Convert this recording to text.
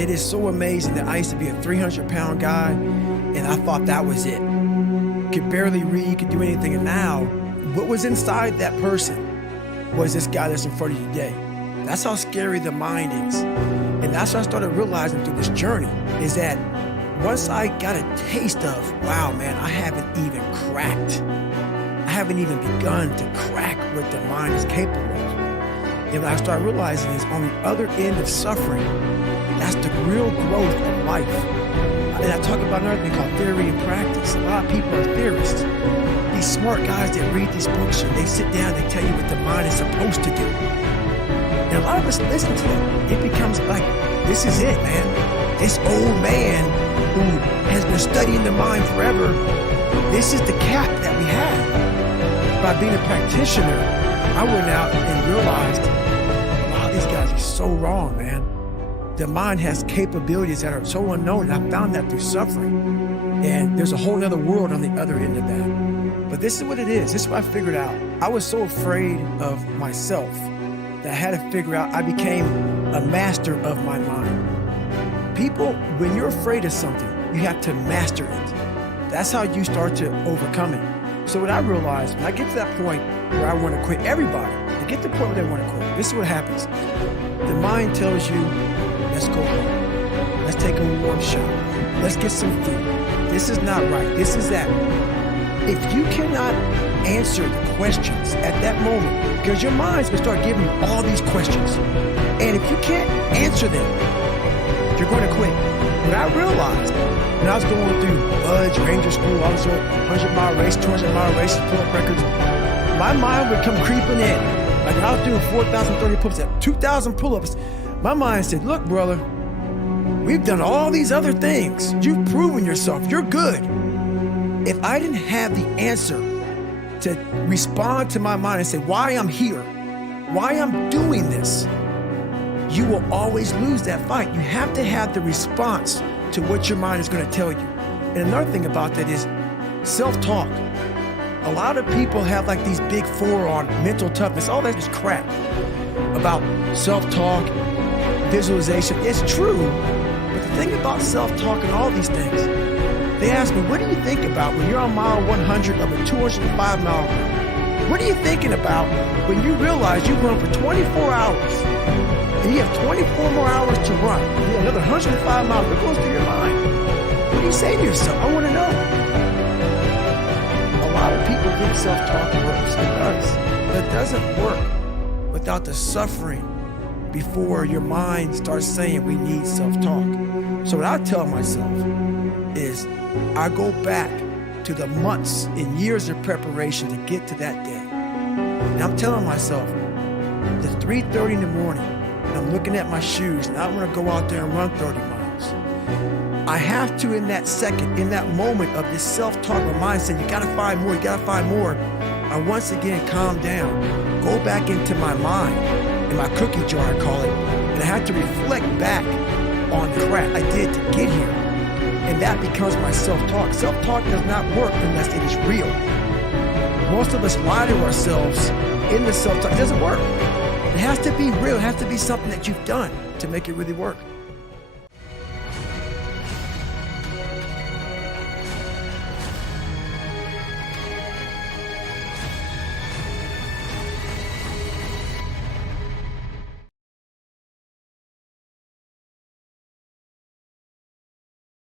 It is so amazing that I used to be a 300-pound guy, and I thought that was it. Could barely read, could do anything, and now, what was inside that person was this guy that's in front of you today. That's how scary the mind is. And that's what I started realizing through this journey, is that once I got a taste of, wow, man, I haven't even cracked. I haven't even begun to crack what the mind is capable of. And what I started realizing is on the other end of suffering, that's the real growth of life. And I talk about another thing called theory and practice. A lot of people are theorists. These smart guys that read these books, and they sit down, they tell you what the mind is supposed to do. And a lot of us listen to them. It becomes like, this is it, man. This old man who has been studying the mind forever, this is the cap that we have. By being a practitioner, I went out and realized, wow, these guys are so wrong, man. The mind has capabilities that are so unknown, and I found that through suffering. And there's a whole other world on the other end of that. But this is what it is. This is what I figured out. I was so afraid of myself that I had to figure out, I became a master of my mind. People, when you're afraid of something, you have to master it. That's how you start to overcome it. So what I realized, when I get to that point where I want to quit, everybody, they get to the point where they want to quit. This is what happens. The mind tells you, let's go home. Let's take a warm shower. Let's get some food. This is not right. This is that. If you cannot answer the questions at that moment, because your mind's going to start giving you all these questions, and if you can't answer them, you're going to quit. What I realized when I was going through Budge, Ranger School, I was doing 100-mile race, 200-mile races, pull-up records, my mind would come creeping in. Like I was doing 4,030 pull-ups at 2,000 pull-ups. My mind said, look, brother, we've done all these other things. You've proven yourself. You're good. If I didn't have the answer to respond to my mind and say why I'm here, why I'm doing this, you will always lose that fight. You have to have the response to what your mind is going to tell you. And another thing about that is self-talk. A lot of people have like these big four on mental toughness. All that is crap about self-talk, visualization. It's true, but the thing about self-talk and all these things, they ask me, what do you think about when you're on mile 100 of a 205-mile run? What are you thinking about when you realize you've run for 24 hours and you have 24 more hours to run? You have another 105 miles. What goes through your mind? What do you say to yourself? I want to know. A lot of people think self-talk works. It does. But it doesn't work without the suffering before your mind starts saying we need self-talk. So what I tell myself is I go back to the months and years of preparation to get to that day. And I'm telling myself, it's 3:30 in the morning, and I'm looking at my shoes, and I want to go out there and run 30 miles. I have to, in that second, in that moment of this self-talk, my mind saying, you got to find more, you got to find more. I once again calm down, go back into my mind, in my cookie jar, I call it, and I have to reflect back on the crap I did to get here. And that becomes my self-talk. Self-talk does not work unless it is real. Most of us lie to ourselves in the self-talk. It doesn't work. It has to be real. It has to be something that you've done to make it really work.